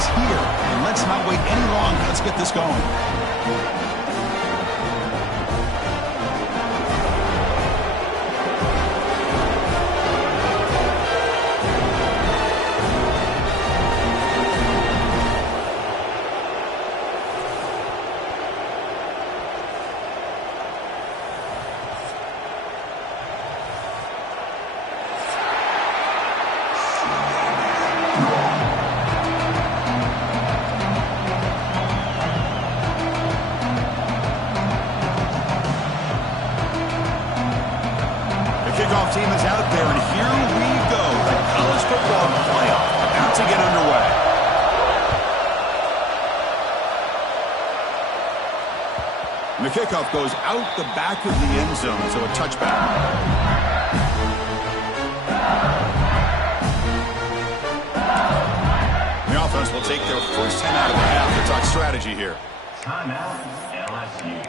is here, and let's not wait any longer. Let's get this going. Kickoff team is out there, and here we go. The college football playoff about to get underway. And the kickoff goes out the back of the end zone, so a touchback. The offense will take their first 10 out of the half to talk strategy here. Timeout, LSU.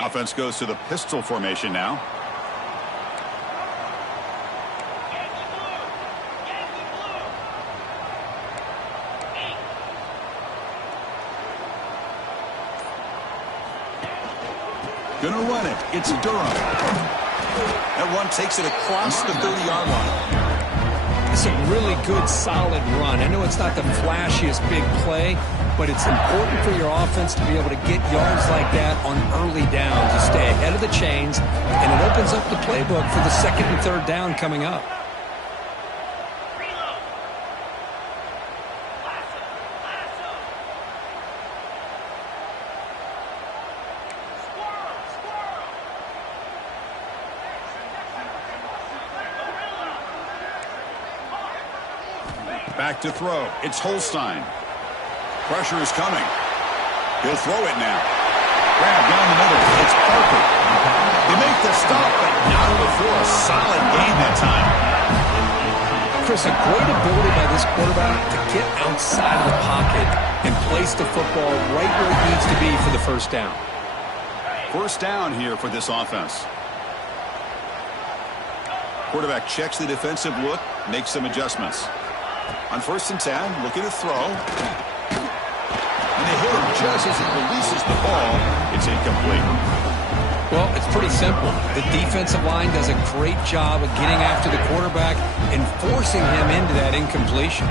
Offense goes to the pistol formation now. Gonna run it. It's Durham. That one takes it across the 30-yard line. It's a really good, solid run. I know it's not the flashiest big play, but it's important for your offense to be able to get yards like that on early downs. You stay ahead of the chains, and it opens up the playbook for the second and third down coming up. Back to throw. It's Holstein. Pressure is coming. He'll throw it now. Grab down the middle. It's Parker. They make the stop, but not before a solid gain that time. Chris, a great ability by this quarterback to get outside of the pocket and place the football right where it needs to be for the first down. First down here for this offense. Quarterback checks the defensive look, makes some adjustments. On 1st and 10, looking to throw. And they hit him just as he releases the ball. It's incomplete. Well, it's pretty simple. The defensive line does a great job of getting after the quarterback and forcing him into that incompletion.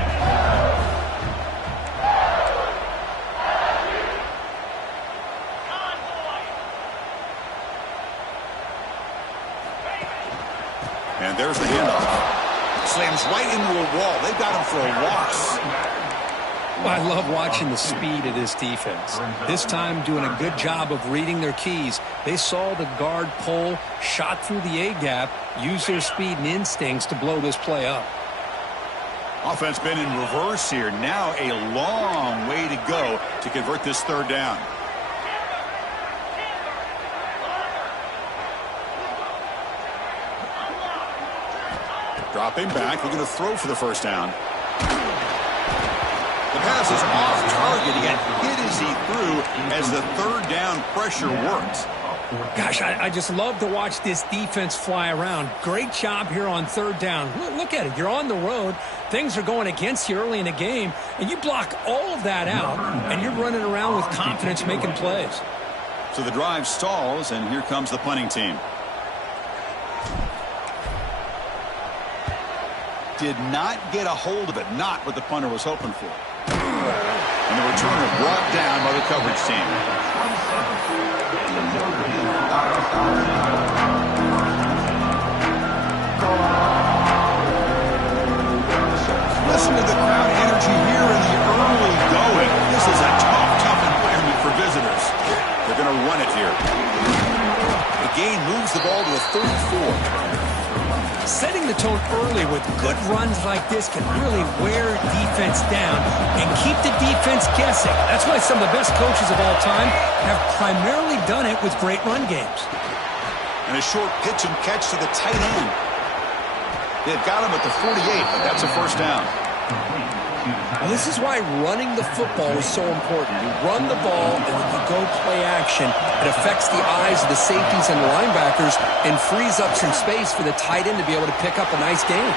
And there's the handoff. Slams right into a wall. They've got him for a loss. Well, I love watching the speed of this defense. This time doing a good job of reading their keys. They saw the guard pull, shot through the A-gap, used their speed and instincts to blow this play up. Offense been in reverse here. Now a long way to go to convert this third down. Dropping back, looking to throw for the first down. The pass is off target. He got hit as he threw as the third down pressure worked. Gosh, I just love to watch this defense fly around. Great job here on third down. Look at it. You're on the road. Things are going against you early in the game, and you block all of that out, and you're running around with confidence making plays. So the drive stalls, and here comes the punting team. Did not get a hold of it. Not what the punter was hoping for. And the returner brought down by the coverage team. Listen to the crowd energy here in the early going. This is a tough environment for visitors. They're going to run it here. The gain moves the ball to the 34. Setting the tone early with good runs like this can really wear defense down and keep the defense guessing. That's why some of the best coaches of all time have primarily done it with great run games. And a short pitch and catch to the tight end. They've got him at the 48, but that's a first down. Well, this is why running the football is so important. You run the ball, and then you go play action. It affects the eyes of the safeties and the linebackers and frees up some space for the tight end to be able to pick up a nice gain.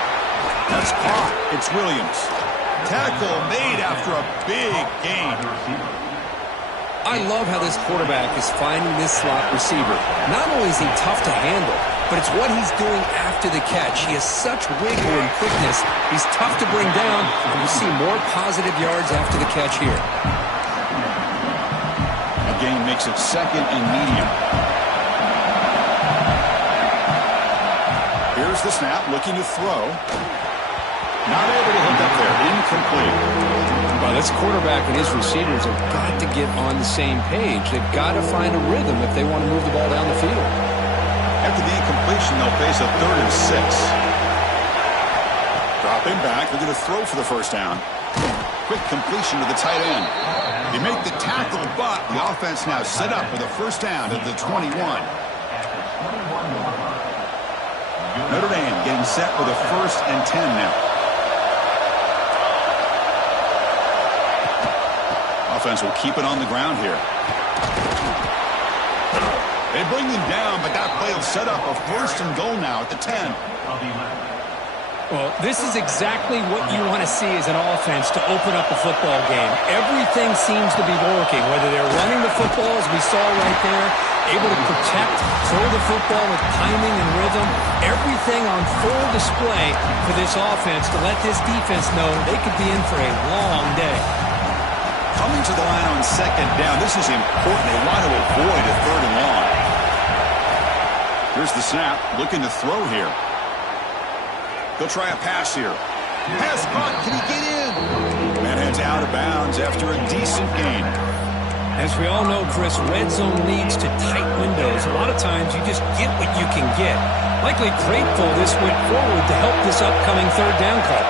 That's caught. It's Williams. Tackle made after a big gain. I love how this quarterback is finding this slot receiver. Not only is he tough to handle, but it's what he's doing after the catch. He has such wiggle and quickness. He's tough to bring down, and you see more positive yards after the catch here. A gain makes it 2nd and medium. Here's the snap, looking to throw. Not able to hook up there. Incomplete. Well, this quarterback and his receivers have got to get on the same page. They've got to find a rhythm if they want to move the ball down the field. After the incompletion, they'll face a 3rd and 6. Dropping back, they're going to throw for the first down. Quick completion to the tight end. They make the tackle, but the offense now set up with a first down at the 21. Notre Dame getting set with a 1st and 10 now. Offense will keep it on the ground here. They bring him down, but that play will set up a 1st and goal now at the 10. Well, this is exactly what you want to see as an offense to open up a football game. Everything seems to be working, whether they're running the football, as we saw right there, able to protect, throw the football with timing and rhythm, everything on full display for this offense to let this defense know they could be in for a long day. Coming to the line on 2nd down, this is important. They want to avoid a 3rd and long. Here's the snap, looking to throw here. They'll try a pass here. Pass caught, can he get in? Man heads out of bounds after a decent gain. As we all know, Chris, red zone leads to tight windows. A lot of times you just get what you can get. Likely grateful this went forward to help this upcoming 3rd down call.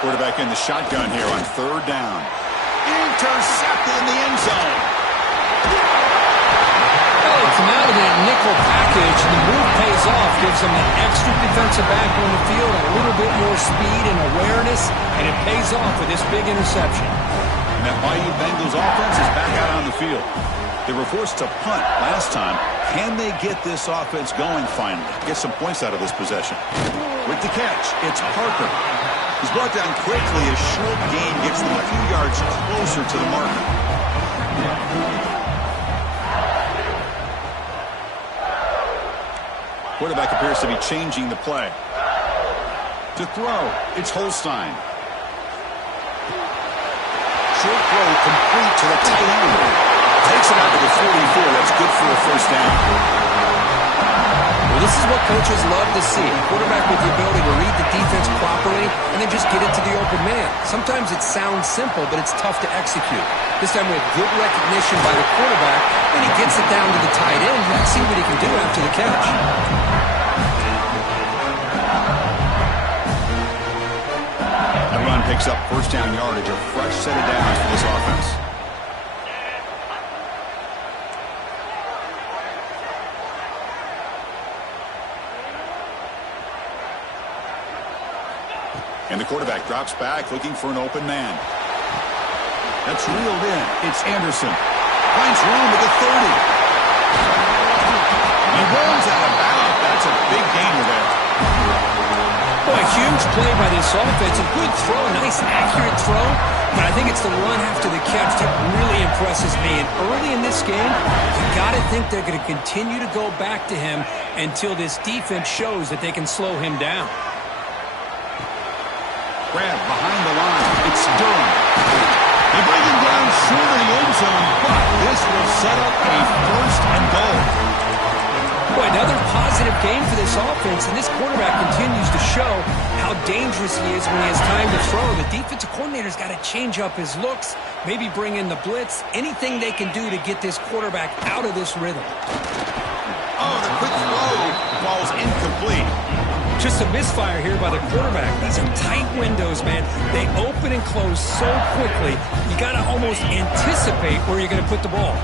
Quarterback in the shotgun here on 3rd down. Intercepted in the end zone. Well, they come out of that nickel package, and the move pays off, gives them an extra defensive back on the field, a little bit more speed and awareness, and it pays off with this big interception. And that Bayou Bengals offense is back out on the field. They were forced to punt last time. Can they get this offense going finally? Get some points out of this possession. With the catch, it's Parker. He's brought down quickly. A short gain gets them a few yards closer to the marker. Quarterback appears to be changing the play. To throw, it's Holstein. Short throw complete to the tight end. Takes it out to the 44. That's good for a first down. Well, this is what coaches love to see. A quarterback with the ability to read the defense properly and then just get it to the open man. Sometimes it sounds simple, but it's tough to execute. This time we have good recognition by the quarterback, and he gets it down to the tight end. You can see what he can do after the catch. The run picks up first down yardage, a fresh set of downs for this offense. And the quarterback drops back, looking for an open man. That's reeled in. It's Anderson. Finds room at the 30. He runs out of bounds. That's a big gainer there. Boy, huge play by this offense. A good throw, nice accurate throw. But I think it's the run after the catch that really impresses me. And early in this game, you got to think they're going to continue to go back to him until this defense shows that they can slow him down. Grab behind the line. It's Durham. They bring him down short of the end zone, but this will set up a first and goal. Boy, another positive game for this offense, and this quarterback continues to show how dangerous he is when he has time to throw. The defensive coordinator's got to change up his looks, maybe bring in the blitz, anything they can do to get this quarterback out of this rhythm. Oh, the quick throw falls incomplete. Just a misfire here by the quarterback. These are tight windows, man. They open and close so quickly, you got to almost anticipate where you're going to put the ball.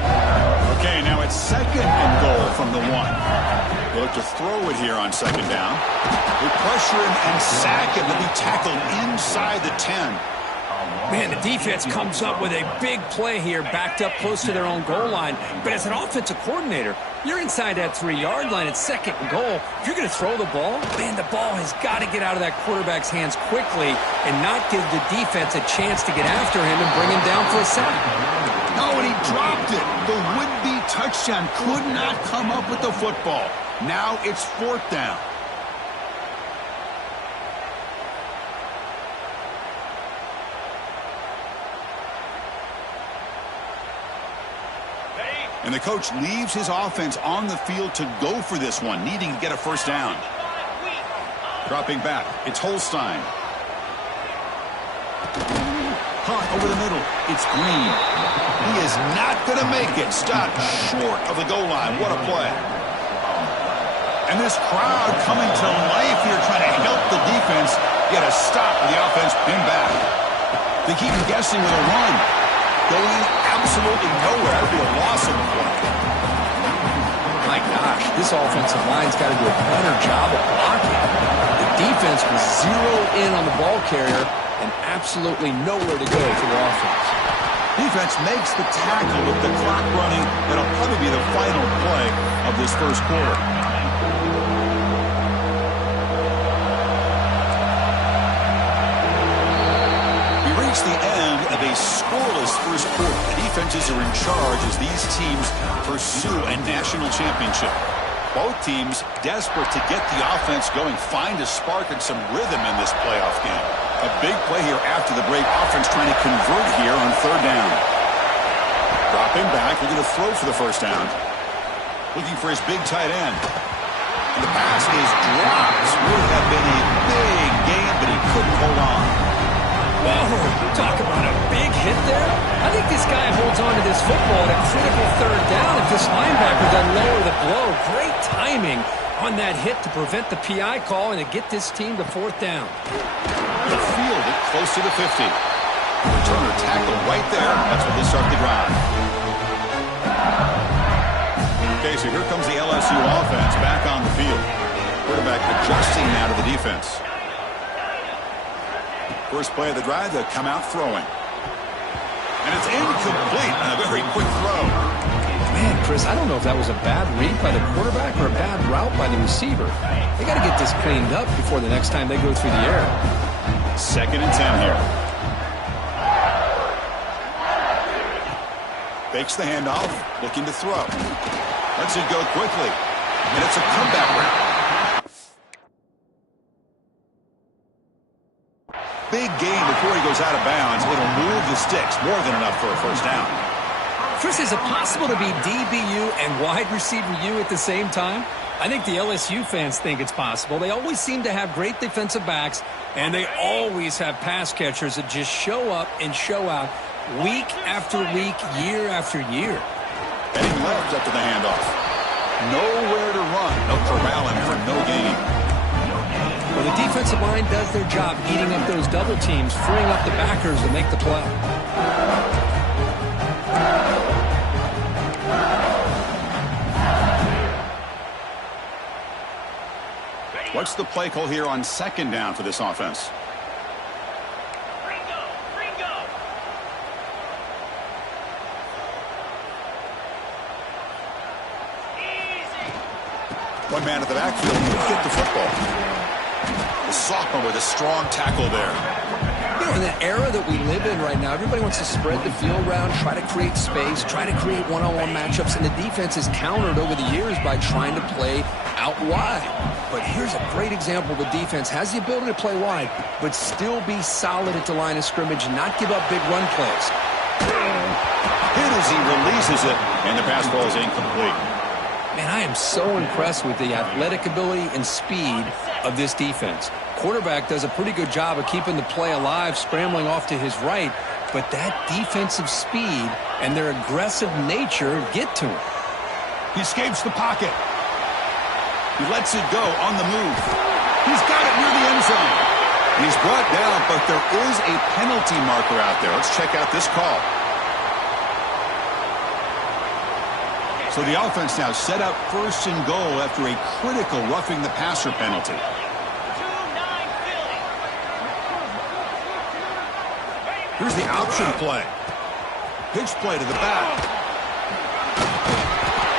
Okay, now it's 2nd and goal from the 1. They'll look to throw it here on 2nd down. They pressure him and sack him. They'll be tackled inside the 10. Man, the defense comes up with a big play here, backed up close to their own goal line. But as an offensive coordinator, you're inside that 3-yard line. It's 2nd and goal. If you're going to throw the ball, man, the ball has got to get out of that quarterback's hands quickly and not give the defense a chance to get after him and bring him down for a sack. Oh, and he dropped it. The would-be touchdown could not come up with the football. Now it's 4th down. And the coach leaves his offense on the field to go for this one, needing to get a 1st down. Dropping back, it's Holstein. Hunt over the middle, it's Green. He is not going to make it. Stopped short of the goal line. What a play. And this crowd coming to life here, trying to help the defense get a stop with the offense pinned back. They keep him guessing with a run. Going absolutely nowhere. That would be a loss of the play. My gosh, this offensive line's got to do a better job of blocking. The defense was zeroed in on the ball carrier and absolutely nowhere to go for the offense. Defense makes the tackle with the clock running. That'll probably be the final play of this 1st quarter. The end of a scoreless 1st quarter. The defenses are in charge as these teams pursue a national championship. Both teams desperate to get the offense going, find a spark and some rhythm in this playoff game. A big play here after the break. Offense trying to convert here on 3rd down. Dropping back, looking to throw for the 1st down. Looking for his big tight end. And the pass is dropped. Would have been a big game, but he couldn't hold on. Whoa, talk about a big hit there. I think this guy holds on to this football at a critical 3rd down if this linebacker doesn't lower the blow. Great timing on that hit to prevent the PI call and to get this team to 4th down. The field it close to the 50. Returner tackled right there. That's when they start the drive. Okay, so here comes the LSU offense back on the field. Quarterback adjusting now to the defense. First play of the drive, they'll come out throwing. And it's incomplete on a very quick throw. Man, Chris, I don't know if that was a bad read by the quarterback or a bad route by the receiver. They got to get this cleaned up before the next time they go through the air. 2nd and 10 here. Fakes the handoff, looking to throw. Lets it go quickly. And it's a comeback route. Big game before he goes out of bounds. It'll move the sticks. More than enough for a 1st down. Chris, is it possible to be DBU and wide receiver U at the same time? I think the LSU fans think it's possible. They always seem to have great defensive backs, and they always have pass catchers that just show up and show out week after week, year after year. Heading left after the handoff. Nowhere to run. No corral him for no gain. Well, the defensive line does their job eating up those double teams, freeing up the backers to make the play. What's the play call here on 2nd down for this offense? One man at the backfield will get the football. The sophomore with a strong tackle there. You know, in the era that we live in right now, everybody wants to spread the field around, try to create space, try to create one-on-one matchups, and the defense is countered over the years by trying to play out wide. But here's a great example. The defense has the ability to play wide, but still be solid at the line of scrimmage and not give up big run plays. Hit as he releases it, and the pass ball is incomplete. Man, I am so impressed with the athletic ability and speed of this defense. Quarterback does a pretty good job of keeping the play alive, scrambling off to his right, but that defensive speed and their aggressive nature get to him. He escapes the pocket. He lets it go on the move. He He's got it near the end zone. He's brought down, but there is a penalty marker out there. Let's check out this call. So the offense now set up 1st and goal after a critical roughing the passer penalty. Here's the option play. Pitch play to the back.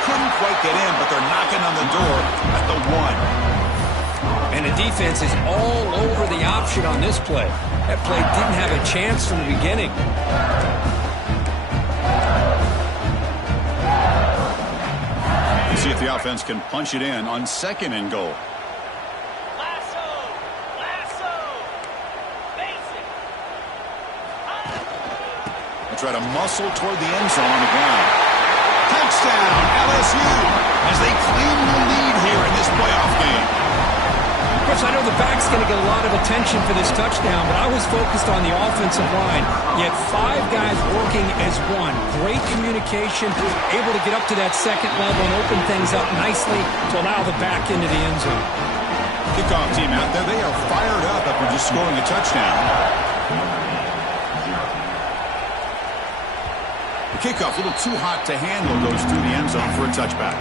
Couldn't quite get in, but they're knocking on the door at the 1. And the defense is all over the option on this play. That play didn't have a chance from the beginning. Let's see if the offense can punch it in on 2nd and goal. Try to muscle toward the end zone on the ground. Touchdown, LSU, as they claim the lead here in this playoff game. Chris, I know the back's going to get a lot of attention for this touchdown, but I was focused on the offensive line. You had 5 guys working as one. Great communication, able to get up to that 2nd level and open things up nicely to allow the back into the end zone. Kickoff team out there, they are fired up after just scoring a touchdown. Kickoff, a little too hot to handle, goes through the end zone for a touchback.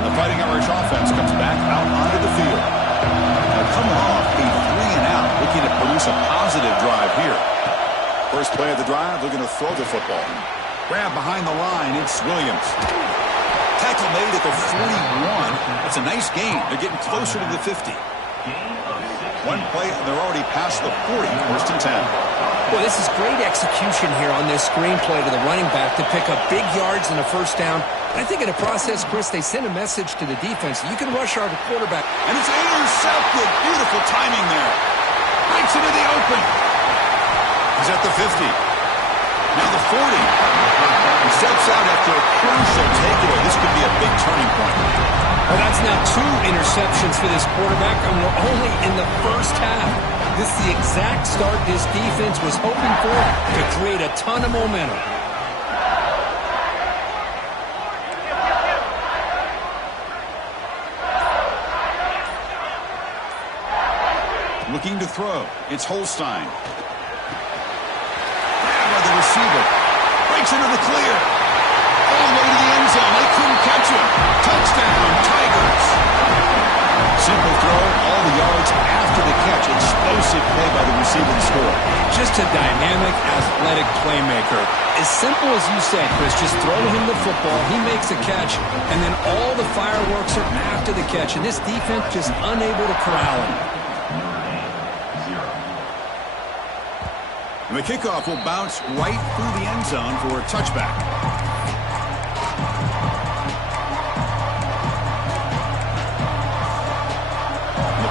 The Fighting Irish offense comes back out onto the field. Now coming off a 3-and-out, looking to produce a positive drive here. First play of the drive, looking to throw the football. Grab behind the line, it's Williams. Tackle made at the 41. That's a nice gain. They're getting closer to the 50. One play, and they're already past the 40, 1st and 10. Well, this is great execution here on this screenplay to the running back to pick up big yards and a 1st down. And I think in the process, Chris, they send a message to the defense. You can rush our quarterback. And it's intercepted. Beautiful timing there. Breaks into the open. He's at the 50. Now the 40. He steps out after a crucial takeaway. This could be a big turning point. Well, that's now 2 interceptions for this quarterback, and we're only in the 1st half. This is the exact start this defense was hoping for to create a ton of momentum. Looking to throw. It's Holstein. Grab by the receiver. Breaks into the clear. All the way to the end zone. They couldn't catch him. Touchdown, Tigers. Simple throw, all the yards after the catch. Explosive play by the receiver to score. Just a dynamic, athletic playmaker. As simple as you said, Chris, just throw him the football. He makes a catch, and then all the fireworks are after the catch. And this defense just unable to corral him. And the kickoff will bounce right through the end zone for a touchback.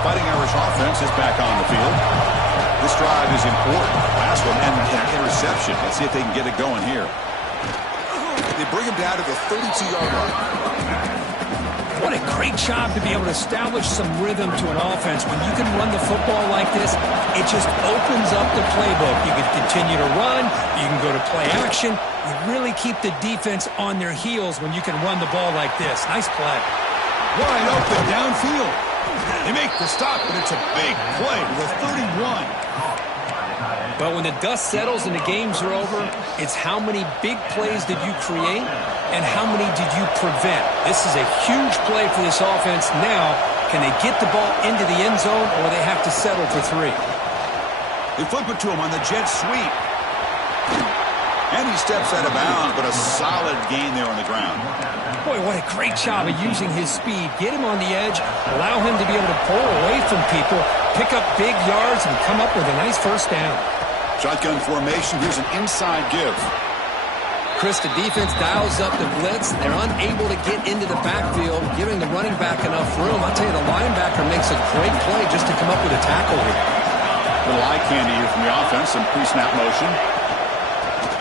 Fighting Irish offense is back on the field. This drive is important. Last one and an interception. Let's see if they can get it going here. They bring him down to the 32-yard line. What a great job to be able to establish some rhythm to an offense. When you can run the football like this, it just opens up the playbook. You can continue to run. You can go to play action. You really keep the defense on their heels when you can run the ball like this. Nice play. Wide open downfield. They make the stop, but it's a big play to the 31. But when the dust settles and the games are over, it's how many big plays did you create and how many did you prevent. This is a huge play for this offense. Now, can they get the ball into the end zone or they have to settle for 3? They flip it to him on the jet sweep. And he steps out of bounds, but a solid gain there on the ground. Boy, what a great job of using his speed. Get him on the edge, allow him to be able to pull away from people, pick up big yards, and come up with a nice 1st down. Shotgun formation. Here's an inside give. Chris, the defense dials up the blitz. They're unable to get into the backfield, giving the running back enough room. I'll tell you, the linebacker makes a great play just to come up with a tackle here. Little eye candy here from the offense. Some pre-snap motion.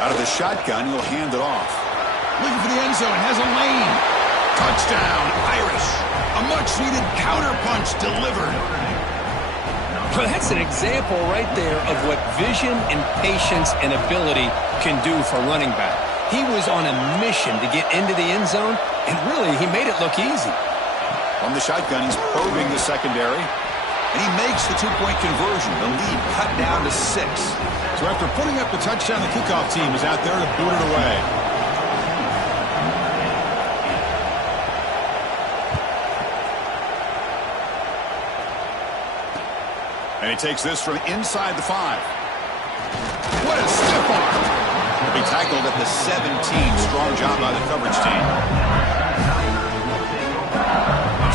Out of the shotgun, he'll hand it off. Looking for the end zone, has a lane. Touchdown, Irish. A much-needed counterpunch delivered. Well, that's an example right there of what vision and patience and ability can do for running back. He was on a mission to get into the end zone, and really, he made it look easy. From the shotgun, he's probing the secondary, and he makes the two-point conversion. The lead cut down to 6. So after putting up the touchdown, the kickoff team is out there to boot it away. And he takes this from inside the 5. What a stiff arm. He'll be tackled at the 17. Strong job by the coverage team.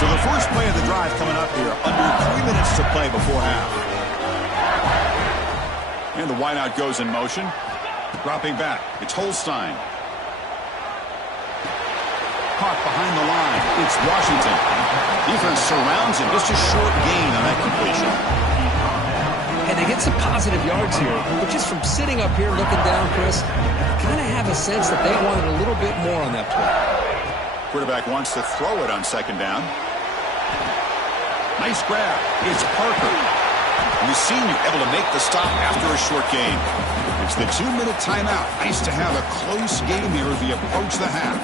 So the first play of the drive coming up here. Under 3 minutes to play before half. And the wideout goes in motion. Dropping back. It's Holstein. Caught behind the line. It's Washington. Defense surrounds him. Just a short gain on that completion. And they get some positive yards here, but just from sitting up here looking down, Chris, I kind of have a sense that they wanted a little bit more on that play. Quarterback wants to throw it on second down. Nice grab. It's Parker. And the senior able to make the stop after a short game. It's the 2-minute timeout. Nice to have a close game here as we approach the half.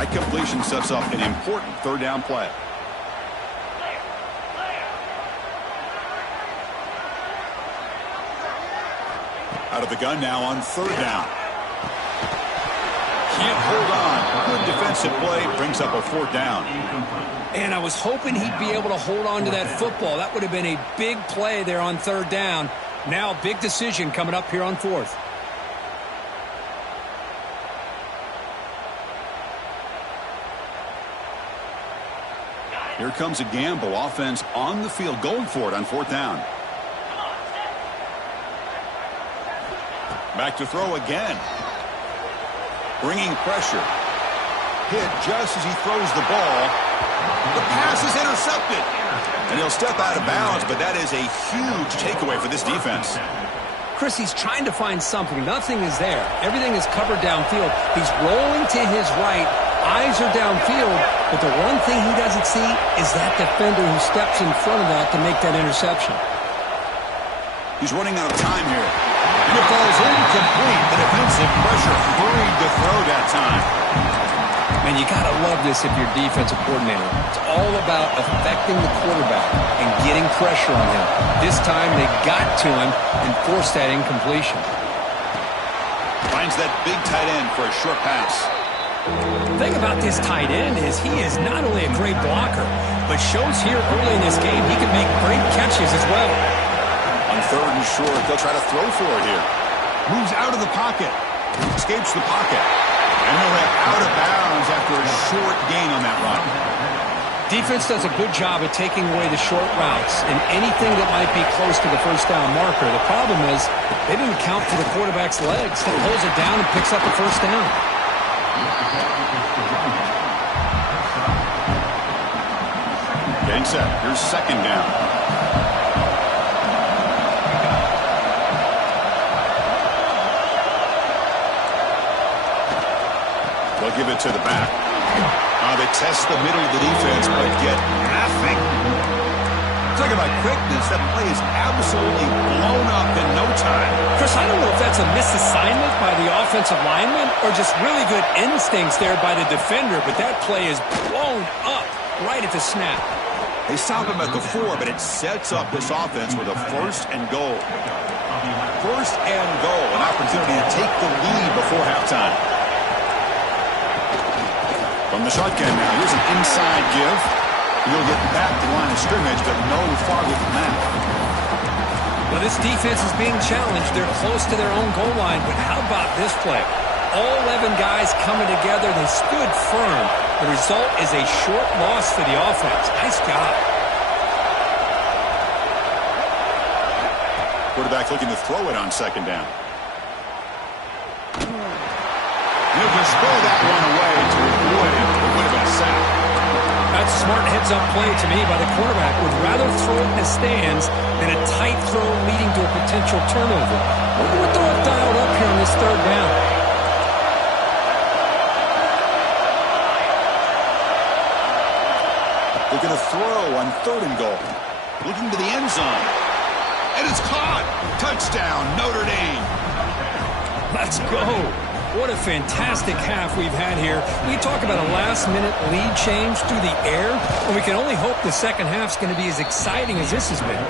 That completion sets up an important third down play. Out of the gun now on third down. Can't hold on. Good defensive play. Brings up a fourth down. And I was hoping he'd be able to hold on to that football. That would have been a big play there on third down. Now big decision coming up here on fourth. Here comes a gamble. Offense on the field, going for it on fourth down. Back to throw again. Bringing pressure. Hit just as he throws the ball. The pass is intercepted. And he'll step out of bounds, but that is a huge takeaway for this defense. Chris, he's trying to find something. Nothing is there. Everything is covered downfield. He's rolling to his right. Eyes are downfield, but the one thing he doesn't see is that defender who steps in front of that to make that interception. He's running out of time here. And it falls incomplete. The defensive pressure hurried to throw that time. Man, you got to love this if you're defensive coordinator. It's all about affecting the quarterback and getting pressure on him. This time they got to him and forced that incompletion. Finds that big tight end for a short pass. The thing about this tight end is he is not only a great blocker, but shows here early in this game he can make great catches as well. On third and short, they'll try to throw for it here. Moves out of the pocket. Escapes the pocket. And he'll have out of bounds after a short gain on that run. Defense does a good job of taking away the short routes and anything that might be close to the first down marker. The problem is they didn't account for the quarterback's legs. He pulls it down and picks up the first down. Getting set. Here's second down. They'll give it to the back. They test the middle of the defense, but get nothing. Talk about quickness. That play is absolutely blown up in no time. Chris, I don't know if that's a misassignment by the offensive lineman or just really good instincts there by the defender, but that play is blown up right at the snap. They stop him at the 4, but it sets up this offense with a first and goal. First and goal, an opportunity to take the lead before halftime. From the shotgun now, here's an inside give. He'll get back to the line of scrimmage, but no farther than that. Well, this defense is being challenged. They're close to their own goal line, but how about this play? All 11 guys coming together. They stood firm. The result is a short loss for the offense. Nice job. Quarterback looking to throw it on second down. He'll just throw that one away to avoid it. It would have been a sack. That's a smart heads-up play to me by the quarterback. Would rather throw it in the stands than a tight throw leading to a potential turnover. Wonder what they'll have dialed up here on this third down. They're going to throw on third and goal. Looking to the end zone. And it's caught. Touchdown, Notre Dame. Let's go. What a fantastic half we've had here. We talk about a last-minute lead change through the air, and we can only hope the second half's going to be as exciting as this has been.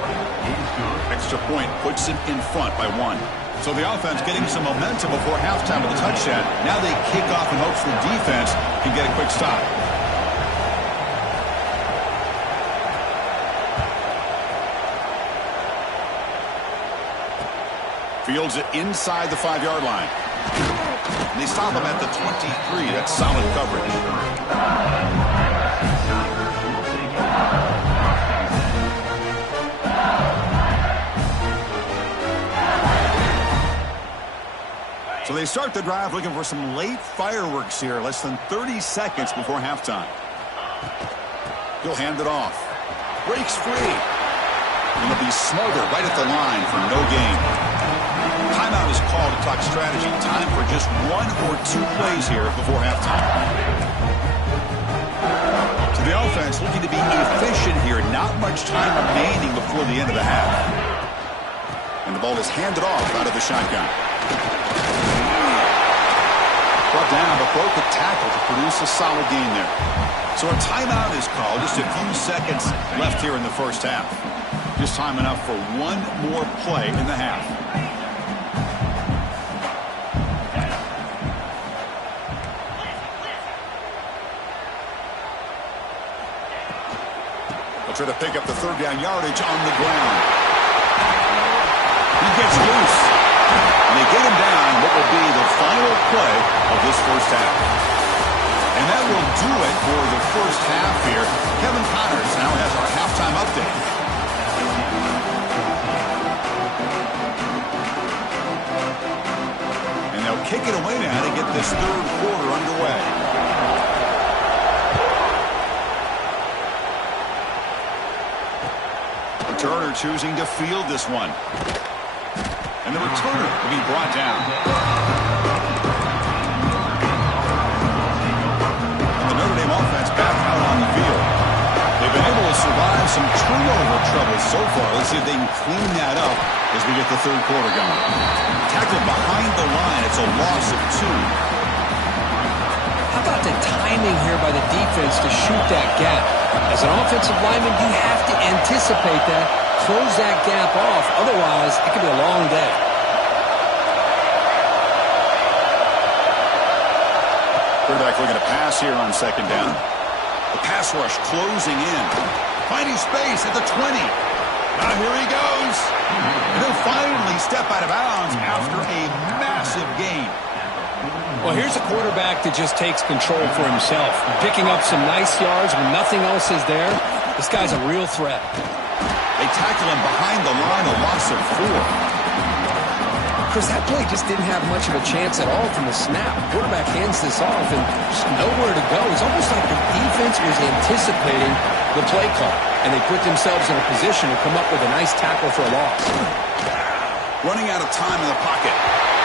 Extra point puts it in front by 1. So the offense getting some momentum before halftime with a touchdown. Now they kick off in hopes the defense can get a quick stop. Fields it inside the 5-yard line. And they stop him at the 23. That's solid coverage. So they start the drive looking for some late fireworks here. Less than 30 seconds before halftime. He'll hand it off. Breaks free. And they'll be smothered right at the line for no gain. Timeout is called to talk strategy. Time for just 1 or 2 plays here before halftime. So the offense looking to be efficient here. Not much time remaining before the end of the half. And the ball is handed off out of the shotgun. Brought down, but broke the tackle to produce a solid gain there. So a timeout is called. Just a few seconds left here in the first half. Just time enough for 1 more play in the half. They'll try to pick up the 3rd down yardage on the ground. He gets loose. And they get him down what will be the final play of this first half. And that will do it for the first half here. Kevin Connors now has our halftime update. And they'll kick it away now to get this 3rd quarter underway. Returner choosing to field this one. And the returner will be brought down. The Notre Dame offense back out on the field. They've been able to survive some turnover trouble so far. Let's see if they can clean that up as we get the 3rd quarter going. Tackled behind the line. It's a loss of 2. How about the timing here by the defense to shoot that gap? As an offensive lineman, you have to anticipate that, close that gap off. Otherwise, it could be a long day. Quarterback looking to pass here on 2nd down. The pass rush closing in. Finding space at the 20. Now here he goes. And he'll finally step out of bounds after a massive gain. Well, here's a quarterback that just takes control for himself, picking up some nice yards when nothing else is there. This guy's a real threat. They tackle him behind the line, a loss of 4. Chris, that play just didn't have much of a chance at all from the snap. The quarterback hands this off and just nowhere to go. It's almost like the defense was anticipating the play call, and they put themselves in a position to come up with a nice tackle for a loss. Running out of time in the pocket.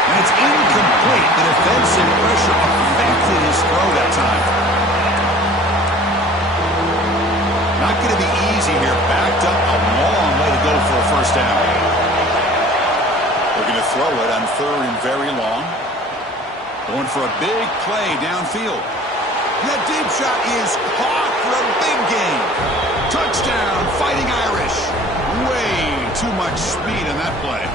And it's incomplete. The defensive pressure affected his throw that time. Not going to be easy here. Backed up a long way to go for a first down. They're going to throw it on 3rd and very long. Going for a big play downfield. And that deep shot is caught for a big gain. Touchdown, Fighting Irish. Way too much speed in that play.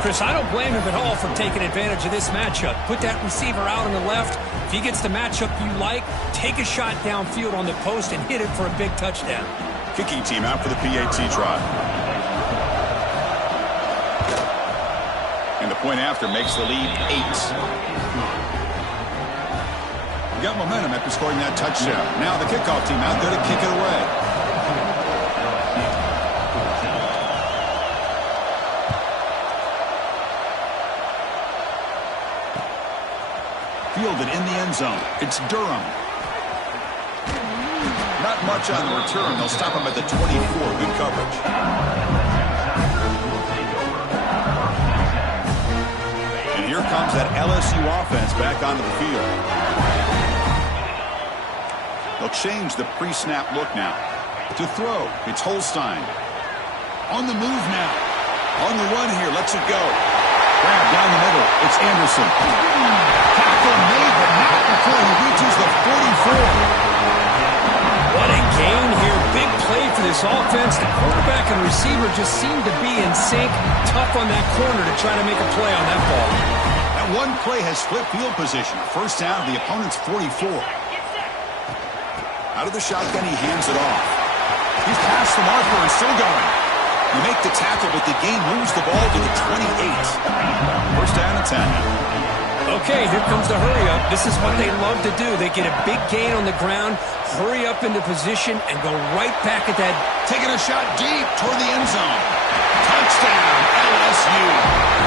Chris, I don't blame him at all for taking advantage of this matchup. Put that receiver out on the left. If he gets the matchup you like, take a shot downfield on the post and hit it for a big touchdown. Kicking team out for the PAT try. And the point after makes the lead 8. Got momentum after scoring that touchdown. Now the kickoff team out there to kick it away. Fielded in the end zone. It's Durham. Not much on the return. They'll stop him at the 24. Good coverage. And here comes that LSU offense back onto the field. They'll change the pre-snap look now. To throw, it's Holstein. On the move now. On the run here. Lets it go. Grab down the middle. It's Anderson. Tackle made, but not before he reaches the 44. What a gain here. Big play for this offense. The quarterback and receiver just seem to be in sync. Tough on that corner to try to make a play on that ball. That one play has flipped field position. First down to the opponent's 44. Out of the shotgun, he hands it off. He's past the marker and still going. You make the tackle, but the gain moves the ball to the 28. First down and 10. Okay, here comes the hurry up. This is what they love to do. They get a big gain on the ground, hurry up into position, and go right back at that. Taking a shot deep toward the end zone. Touchdown, LSU.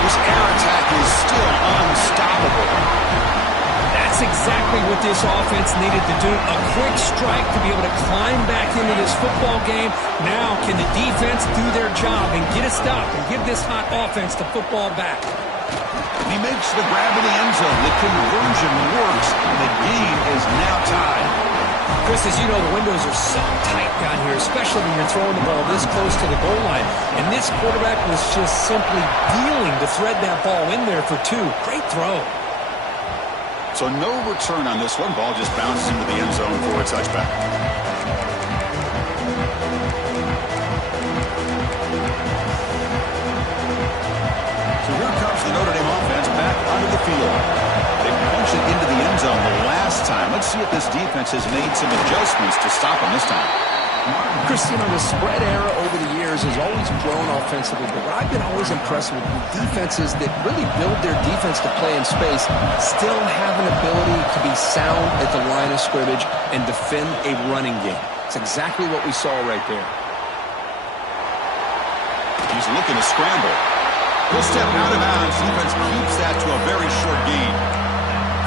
This air attack is still unstoppable. That's exactly what this offense needed to do. A quick strike to be able to climb back into this football game. Now, can the defense do their job and get a stop and give this hot offense the football back? He makes the grab in the end zone. The conversion works, and the game is now tied. Chris, as you know, the windows are so tight down here, especially when you're throwing the ball this close to the goal line. And this quarterback was just simply dealing to thread that ball in there for two. Great throw. So no return on this one. Ball just bounces into the end zone for a touchback. So here comes the Notre Dame offense back onto the field. They punch it into the end zone the last time. Let's see if this defense has made some adjustments to stop them this time. Chris, you know, the spread era over the years has always grown offensively, but what I've been always impressed with defenses that really build their defense to play in space still have an ability to be sound at the line of scrimmage and defend a running game. It's exactly what we saw right there. He's looking to scramble. He'll step out of bounds. Defense keeps that to a very short gain.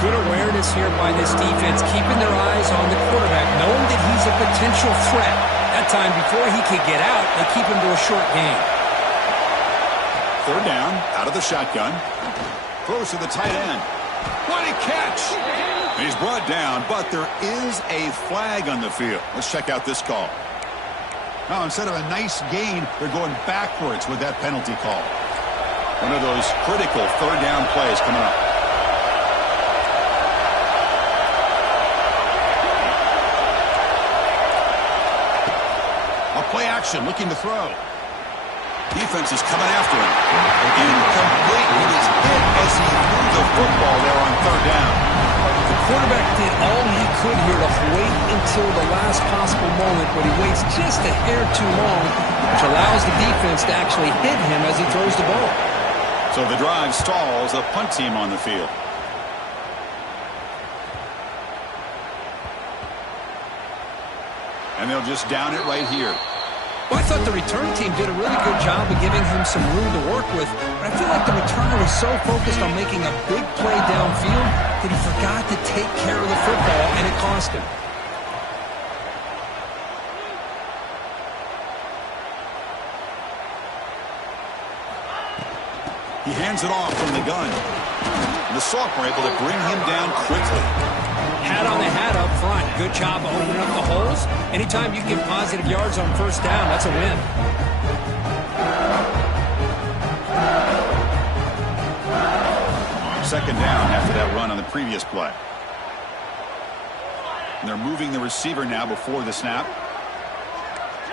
Good awareness here by this defense, keeping their eyes on the quarterback, knowing that he's a potential threat. That time, before he could get out, they keep him to a short gain. Third down, out of the shotgun. Throws to the tight end. What a catch! He's brought down, but there is a flag on the field. Let's check out this call. Now, instead of a nice gain, they're going backwards with that penalty call. One of those critical third down plays coming up. Play action, looking to throw. Defense is coming after him. Incomplete. He was hit as he threw the football there on third down. The quarterback did all he could here to wait until the last possible moment, but he waits just a hair too long, which allows the defense to actually hit him as he throws the ball. So the drive stalls, a punt team on the field. And they'll just down it right here. Well, I thought the return team did a really good job of giving him some room to work with, but I feel like the returner was so focused on making a big play downfield that he forgot to take care of the football, and it cost him. He hands it off from the gun. And the Soft were able to bring him down quickly. Hat on the hat up front. Good job of opening up the holes. Anytime you get positive yards on first down, that's a win. Second down after that run on the previous play. And they're moving the receiver now before the snap.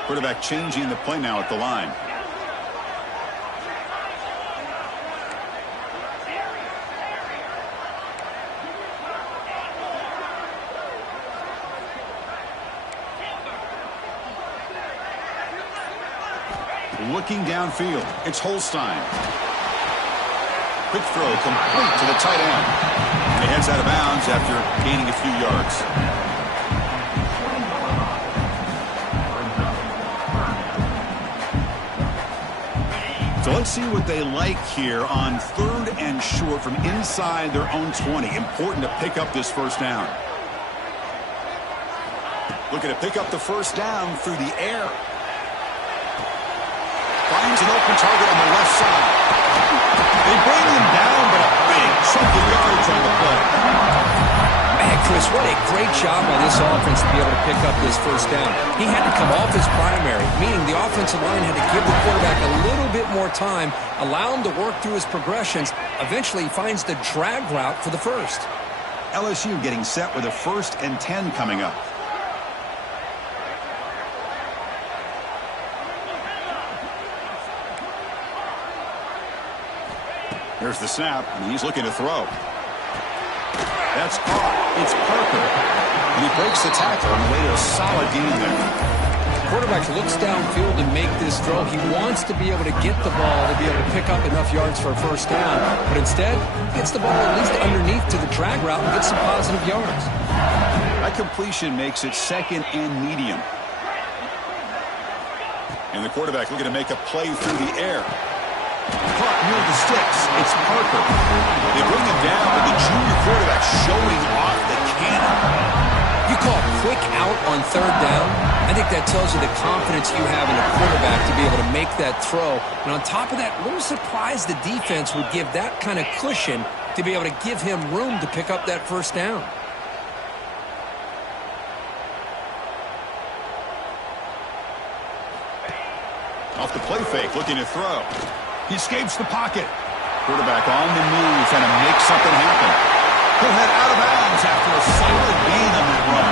Quarterback changing the play now at the line. Looking downfield, it's Holstein. Quick throw complete to the tight end. And he heads out of bounds after gaining a few yards. So let's see what they like here on third and short from inside their own 20. Important to pick up this first down. Looking to pick up the first down through the air. Finds an open target on the left side. They bring him down, but a big chunk of yards on the play. Man, Chris, what a great great job by this offense to be able to pick up this first down. He had to come off his primary, meaning the offensive line had to give the quarterback a little bit more time, allow him to work through his progressions. Eventually, he finds the drag route for the first. LSU getting set with a 1st and 10 coming up. Here's the snap, and he's looking to throw. That's caught. It's Parker. And he breaks the tackle on the way to a solid gain there. Quarterback looks downfield to make this throw. He wants to be able to get the ball to be able to pick up enough yards for a first down. But instead, gets the ball at least underneath to the drag route and gets some positive yards. That completion makes it 2nd and medium. And the quarterback looking to make a play through the air. Caught near the sticks. It's Parker. They bring him down, but the junior quarterback showing off the cannon. You call quick out on 3rd down. I think that tells you the confidence you have in a quarterback to be able to make that throw. And on top of that, a little surprised the defense would give that kind of cushion to be able to give him room to pick up that first down. Off the play fake, looking to throw. He escapes the pocket. Quarterback on the move, trying to make something happen. He'll head out of bounds after a solid gain on that run.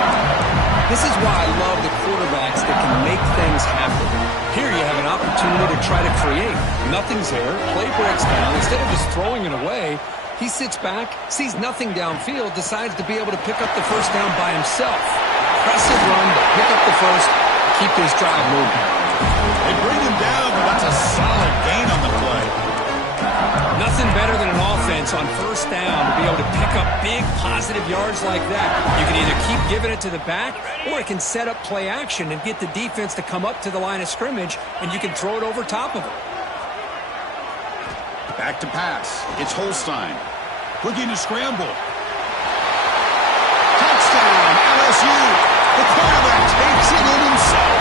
This is why I love the quarterbacks that can make things happen. Here you have an opportunity to try to create. Nothing's there. Play breaks down. Instead of just throwing it away, he sits back, sees nothing downfield, decides to be able to pick up the first down by himself. Impressive run, but pick up the first, keep this drive moving. They bring him down, but that's a solid gain on the play. Nothing better than an offense on first down to be able to pick up big positive yards like that. You can either keep giving it to the back, or it can set up play action and get the defense to come up to the line of scrimmage, and you can throw it over top of it. Back to pass. It's Holstein. Looking to scramble. Touchdown, LSU. The quarterback takes it in himself.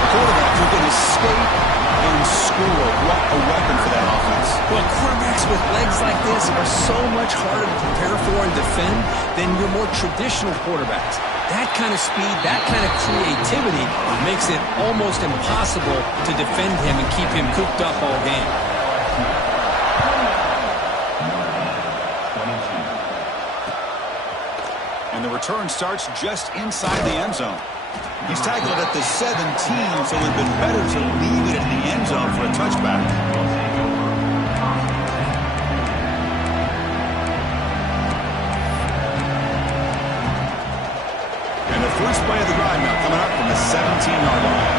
The quarterback who can escape and score. What a weapon for that offense. Well, quarterbacks with legs like this are so much harder to prepare for and defend than your more traditional quarterbacks. That kind of speed, that kind of creativity makes it almost impossible to defend him and keep him cooped up all game. And the return starts just inside the end zone. He's tackled at the 17, so it would have been better to leave it in the end zone for a touchback. And the first play of the drive now coming up from the 17-yard line.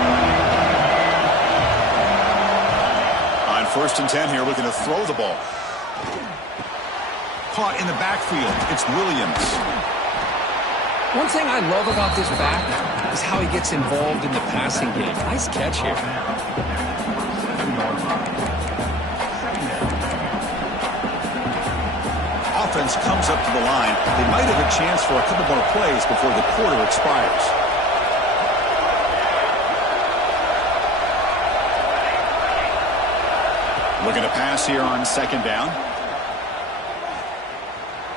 On 1st and 10 here, looking to throw the ball. Caught in the backfield. It's Williams. One thing I love about this back is how he gets involved in the passing game. Nice catch here. Offense comes up to the line. They might have a chance for a couple more plays before the quarter expires. Looking to pass here on 2nd down.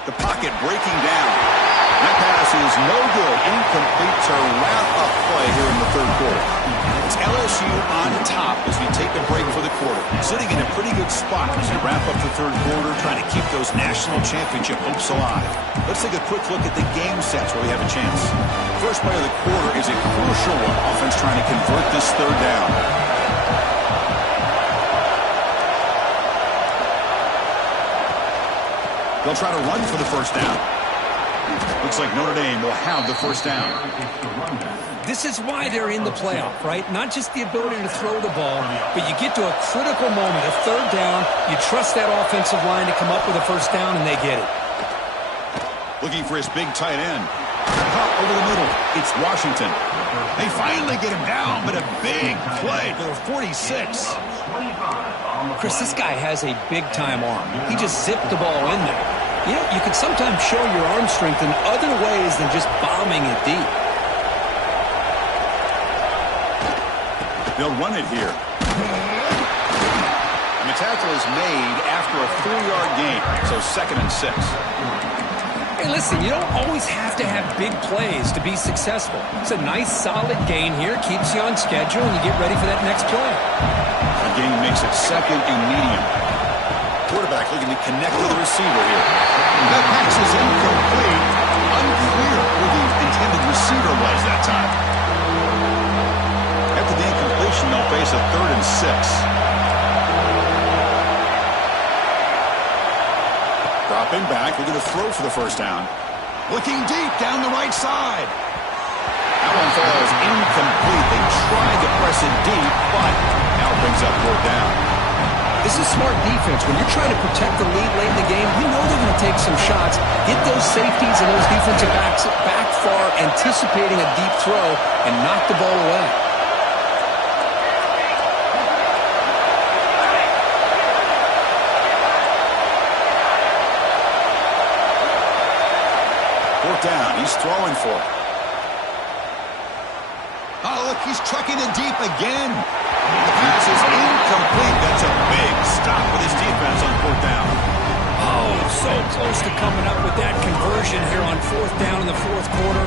The pocket breaking down. That pass is no good. Incomplete to wrap up play here in the 3rd quarter. It's LSU on top as we take a break for the quarter. Sitting in a pretty good spot as we wrap up the 3rd quarter, trying to keep those national championship hopes alive. Let's take a quick look at the game sets where we have a chance. First play of the quarter is a crucial one. Offense trying to convert this 3rd down. They'll try to run for the first down. Looks like Notre Dame will have the first down. This is why they're in the playoff, right? Not just the ability to throw the ball, but you get to a critical moment, a 3rd down, you trust that offensive line to come up with a first down, and they get it. Looking for his big tight end. Caught over the middle. It's Washington. They finally get him down, but a big play for the 46. Chris, this guy has a big-time arm. He just zipped the ball in there. You know, you can sometimes show your arm strength in other ways than just bombing it deep. They'll run it here. And the tackle is made after a 4-yard gain, so 2nd and 6. Hey, listen, you don't always have to have big plays to be successful. It's a nice, solid gain here. Keeps you on schedule, and you get ready for that next play. The gain makes it second and medium. Quarterback looking to connect with the receiver here. That pass is incomplete. Unclear who the intended receiver was that time. After the incompletion, they'll face a 3rd and 6. Dropping back, looking to throw for the first down. Looking deep down the right side. That one falls incomplete. They tried to press it deep, but now it brings up 4th down. This is smart defense. When you're trying to protect the lead late in the game, you know they're going to take some shots, get those safeties and those defensive backs back far, anticipating a deep throw, and knock the ball away. Down. He's throwing for it. Oh, look, he's trucking it deep again. The pass is incomplete. That's a big stop with his defense on 4th down. Oh, so close to coming up with that conversion here on 4th down in the 4th quarter.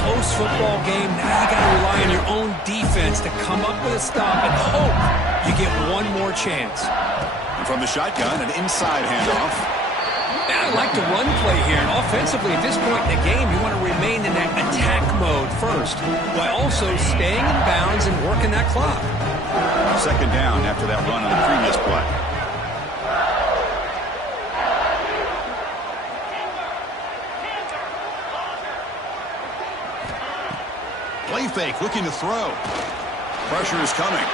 Close football game. Now you got to rely on your own defense to come up with a stop and hope you get one more chance. And from the shotgun, an inside handoff. I like the run play here, and offensively at this point in the game, you want to remain in that attack mode first, while also staying in bounds and working that clock. 2nd down after that run on the previous play. Play fake, looking to throw. Pressure is coming.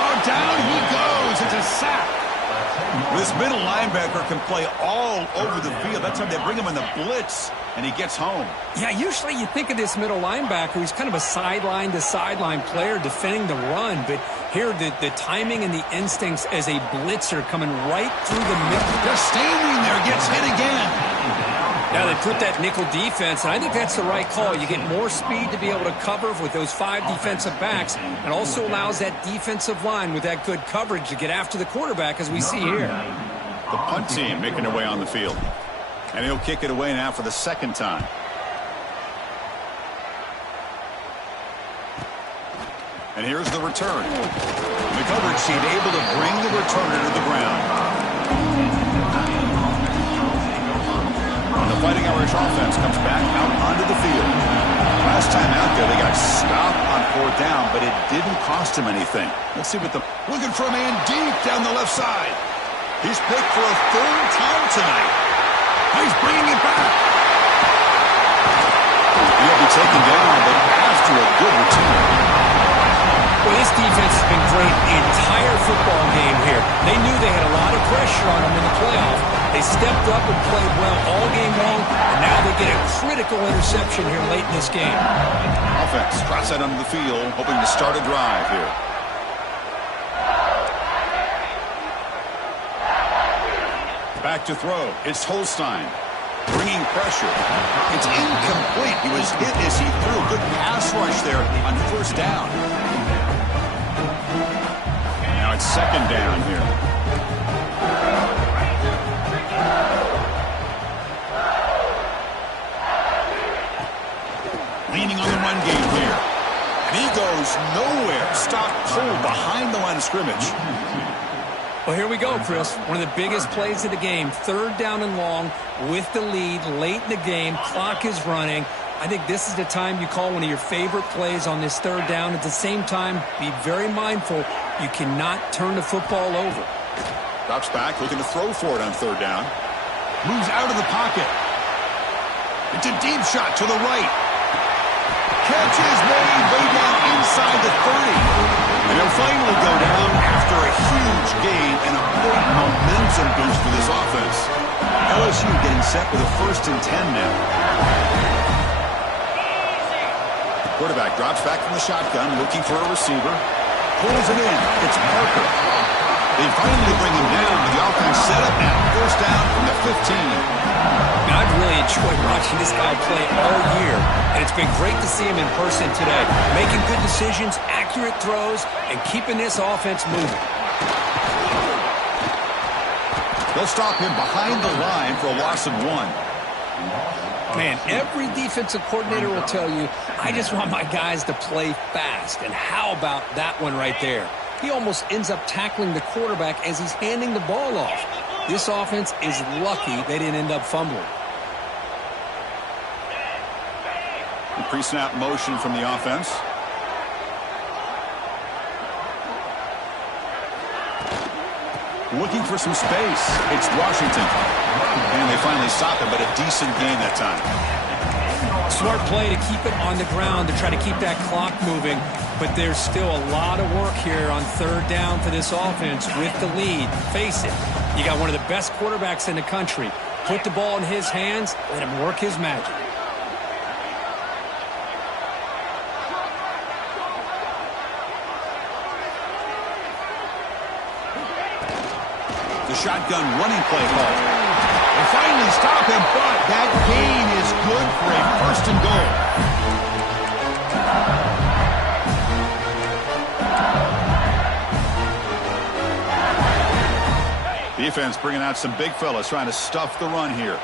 Oh, down he goes. It's a sack. This middle linebacker can play all over the field. That's how they bring him in the blitz, and he gets home. Yeah, usually you think of this middle linebacker, he's kind of a sideline-to-sideline player defending the run, but here the timing and the instincts as a blitzer coming right through the middle. Just standing there, gets hit again. Now they put that nickel defense, and I think that's the right call. You get more speed to be able to cover with those 5 defensive backs, and also allows that defensive line with that good coverage to get after the quarterback, as we see here. The punt team making their way on the field. And he'll kick it away now for the 2nd time. And here's the return. The coverage team able to bring the returner to the ground. The Fighting Irish offense comes back out onto the field. Last time out there, they got stopped on 4th down, but it didn't cost him anything. Let's see what the... Looking for a man deep down the left side. He's picked for a 3rd time tonight. He's bringing it back. He'll be taken down, but after a good return. Well, this defense has been great the entire football game here. They knew they had a lot of pressure on them in the playoff. They stepped up and played well all game long, and now they get a critical interception here late in this game. Offense trots that onto the field, hoping to start a drive here. Back to throw. It's Holstein. Bringing pressure. It's incomplete. He was hit as he threw a good pass rush there on 1st down. Now it's 2nd down here. Leaning on the run game here. And he goes nowhere. Stop cold behind the line of scrimmage. Well, here we go, Chris. One of the biggest plays of the game. 3rd down and long with the lead late in the game. Clock is running. I think this is the time you call one of your favorite plays on this 3rd down. At the same time, be very mindful. You cannot turn the football over. Drops back, looking to throw for it on 3rd down. Moves out of the pocket. It's a deep shot to the right. Catch is made way down inside the 30. And he'll finally go down after a huge gain and a big momentum boost for this offense. LSU getting set with a 1st and 10 now. Quarterback drops back from the shotgun, looking for a receiver. Pulls it in. It's Parker. They finally bring him down, but the offense set up now. 1st down from the 15. Now, I've really enjoyed watching this guy play all year, and it's been great to see him in person today. Making good decisions, accurate throws, and keeping this offense moving. They'll stop him behind the line for a loss of 1. Man, every defensive coordinator will tell you, I just want my guys to play fast. And how about that one right there? He almost ends up tackling the quarterback as he's handing the ball off. This offense is lucky they didn't end up fumbling. The pre-snap motion from the offense. Looking for some space. It's Washington. And they finally stop him, but a decent gain that time. Smart play to keep it on the ground to try to keep that clock moving. But there's still a lot of work here on third down for this offense with the lead. Face it, you got one of the best quarterbacks in the country. Put the ball in his hands, let him work his magic. The shotgun running play call. They finally stop him, but that gain is good for a 1st and goal. Defense bringing out some big fellas trying to stuff the run here.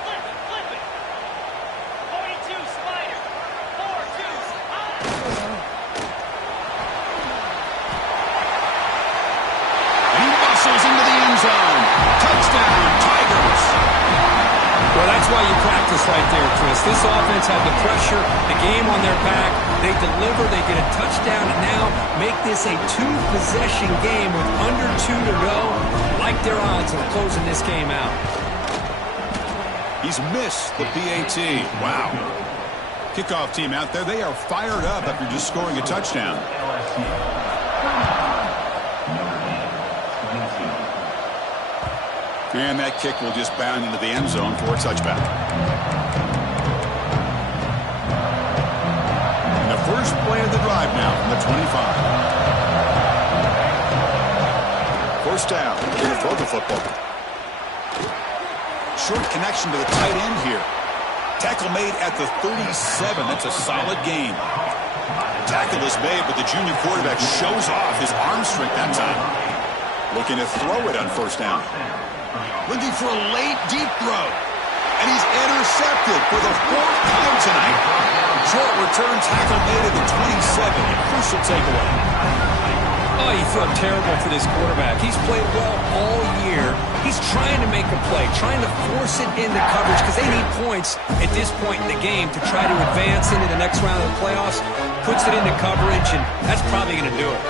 And he muscles into the end zone. Touchdown, Tigers. Well, that's why you practice right there, Chris. This offense had the pressure, the game on their back. They deliver, they get a touchdown, and now make this a 2-possession game with under 2 to go. Like their odds of closing this game out. He's missed the PAT. Wow. Kickoff team out there, they are fired up after just scoring a touchdown. And that kick will just bound into the end zone for a touchback. And the first play of the drive now from the 25. First down. Going to throw the football. Short connection to the tight end here. Tackle made at the 37. That's a solid gain. Tackle is made, but the junior quarterback shows off his arm strength that time. Looking to throw it on first down. Looking for a late, deep throw. And he's intercepted for the 4th time tonight. Short return tackle made at the 27. A crucial takeaway. Oh, you feel terrible for this quarterback. He's played well all year. He's trying to make a play, trying to force it into coverage because they need points at this point in the game to try to advance into the next round of the playoffs. Puts it into coverage, and that's probably going to do it.